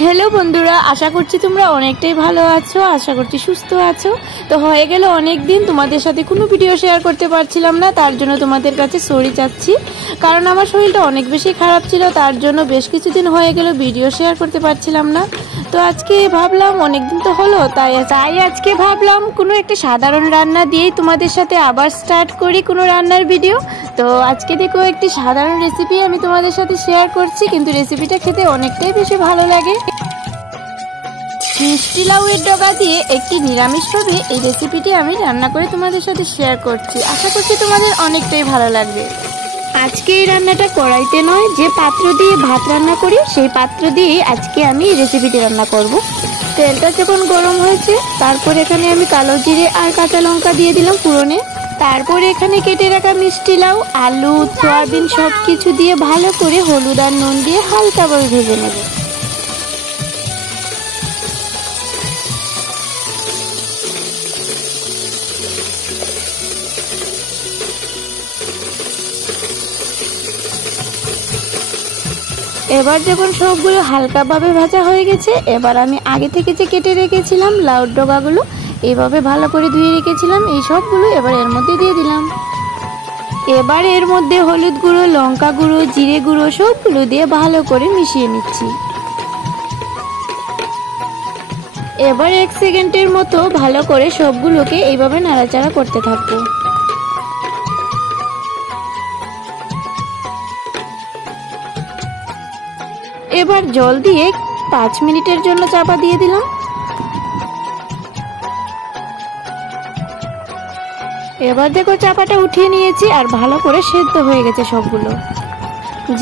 Hello বন্ধুরা, আশা করছি তোমরা অনেকটাই ভালো আছো, আশা করছি সুস্থ আছো। তো হয়ে গেল অনেক দিন তোমাদের সাথে কোনো ভিডিও শেয়ার করতে পারছিলাম না, তার জন্য তোমাদের কাছে সরি চাচ্ছি। কারণ আমার শরীরটা অনেক বেশি খারাপ ছিল, তার জন্য বেশ কিছুদিন হয়ে গেল ভিডিও শেয়ার করতে পারছিলাম না। তো আজকে ভাবলাম অনেক দিন তো হলো, তাই আজকে ভাবলাম কোনো একটা সাধারণ রান্না দিয়েই তোমাদের সাথে আবার স্টার্ট করি কোনো রান্নার ভিডিও। তো আজকে দেখো একটি সাধারণ রেসিপি আমি তোমাদের সাথে শেয়ার করছি, কিন্তু রেসিপিটা খেতে অনেকটাই বেশি ভালো লাগে। মিষ্টি লাউয়ের ডগা দিয়ে একটি নিরামিষভাবে এই রেসিপিটি আমি রান্না করে তোমাদের সাথে শেয়ার করছি, আশা করছি তোমাদের অনেকটাই ভালো লাগবে। আজকে এই রান্নাটা কড়াইতে নয়, যে পাত্র দিয়ে ভাত রান্না করি সেই পাত্র দিয়ে আজকে আমি এই রেসিপিটি রান্না করব। তেলটা যখন গরম হয়েছে, তারপর এখানে আমি কালো জিরে আর কাঁচা লঙ্কা দিয়ে দিলাম ফোড়নে। তারপরে এখানে কেটে রাখা মিষ্টি লাউ, আলু, সয়াবিন সব কিছু দিয়ে ভালো করে হলুদ আর নুন দিয়ে হালকাভাবে ভেজে নেব। এবার যখন সবগুলো হালকাভাবে ভাজা হয়ে গেছে, এবার আমি আগে থেকে যে কেটে রেখেছিলাম লাউর ডগাগুলো, এইভাবে ভালো করে ধুয়ে রেখেছিলাম, এই সবগুলো এবার এর মধ্যে দিয়ে দিলাম। এবার এর মধ্যে হলুদ গুঁড়ো, লঙ্কা গুঁড়ো, জিরে গুঁড়ো সবগুলো দিয়ে ভালো করে মিশিয়ে নিচ্ছি। এবার 1 সেকেন্ডের মতো ভালো করে সবগুলোকে এইভাবে নাড়াচাড়া করতে থাকবো। এবার জল দিয়ে 5 মিনিটের জন্য চাপা দিয়ে দিলাম। এবার দেখো চাপাটা উঠিয়ে নিয়েছি আর ভালো করে সেদ্ধ হয়ে গেছে সবগুলো।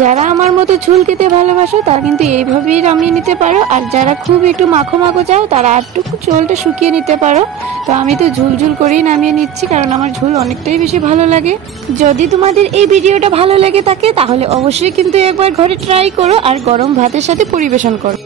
যারা আমার মতো ঝোল খেতে ভালোবাসো তারা কিন্তু এইভাবেই নামিয়ে নিতে পারো, আর যারা খুব একটু মাখো মাখো চাও তারা একটু ঝোলটা শুকিয়ে নিতে পারো। তো আমি তো ঝুল ঝুল করেই নামিয়ে নিচ্ছি, কারণ আমার ঝোল অনেকটাই বেশি ভালো লাগে। যদি তোমাদের এই ভিডিওটা ভালো লেগে থাকে তাহলে অবশ্যই কিন্তু একবার ঘরে ট্রাই করো আর গরম ভাতের সাথে পরিবেশন করো।